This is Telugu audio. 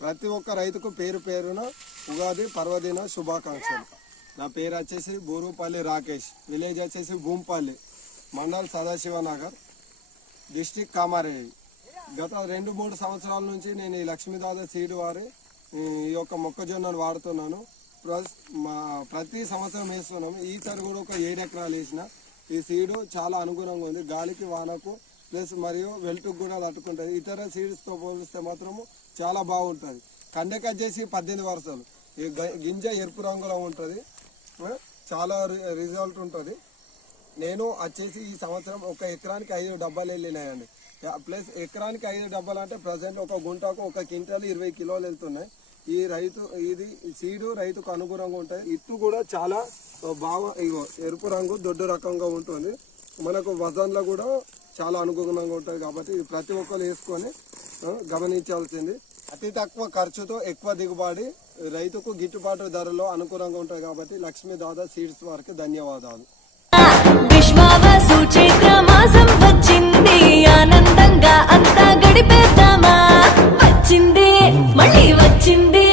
ప్రతి ఒక్క రైతుకు పేరు పేరున ఉగాది పర్వదిన శుభాకాంక్షలు. నా పేరు వచ్చేసి బూరుపల్లి రాకేష్, విలేజ్ వచ్చేసి భూంపల్లి, మండల్ సదాశివనగర్, డిస్టిక్ కామారెడ్డి. గత 2-3 సంవత్సరాల నుంచి నేను ఈ లక్ష్మీదాదా సీడ్ వారి ఈ యొక్క మొక్కజొన్నను వాడుతున్నాను. ప్రతి సంవత్సరం వేస్తున్నాము. ఈసారి కూడా ఒక 7 ఎకరాలు వేసిన. ఈ సీడు చాలా అనుగుణంగా ఉంది. గాలికి వానకు ప్లస్ మరియు వెల్టుకు కూడా తట్టుకుంటుంది. ఇతర సీడ్స్తో పోలిస్తే మాత్రము చాలా బాగుంటుంది. కండె వచ్చేసి 18 వరుసలు. ఈ గింజ ఎరుపు రంగులో ఉంటుంది. చాలా రిజల్ట్ ఉంటుంది. నేను వచ్చేసి ఈ సంవత్సరం ఒక ఎకరానికి 5 డబ్బాలు వెళ్ళినాయండి. ప్లస్ ఎకరానికి 5 డబ్బాలు అంటే ప్రజెంట్ ఒక గుంటకు 1 క్వింటాల్ 20 కిలోలు వెళ్తున్నాయి. ఇది సీడు రైతుకు అనుగుణంగా ఉంటుంది. ఇత్తు కూడా చాలా బాగా ఎరుపు రంగు దొడ్డు రకంగా ఉంటుంది. మనకు వజన్లో కూడా చాలా అనుగుణంగా ఉంటుంది. కాబట్టి ఇది ప్రతి ఒక్కరు వేసుకొని గమనించాల్సింది. అతి తక్కువ ఖర్చుతో ఎక్కువ దిగుబడి, రైతుకు గిట్టుబాటు ధరలో అనుకూలంగా ఉంటుంది. కాబట్టి లక్ష్మీదాదా సీడ్స్ వారికి ధన్యవాదాలు. విశ్వావసు చైత్ర మాసం వచ్చింది, ఆనందంగా అంతా గడిపేద్దామా, వచ్చింది మళ్ళీ వచ్చింది.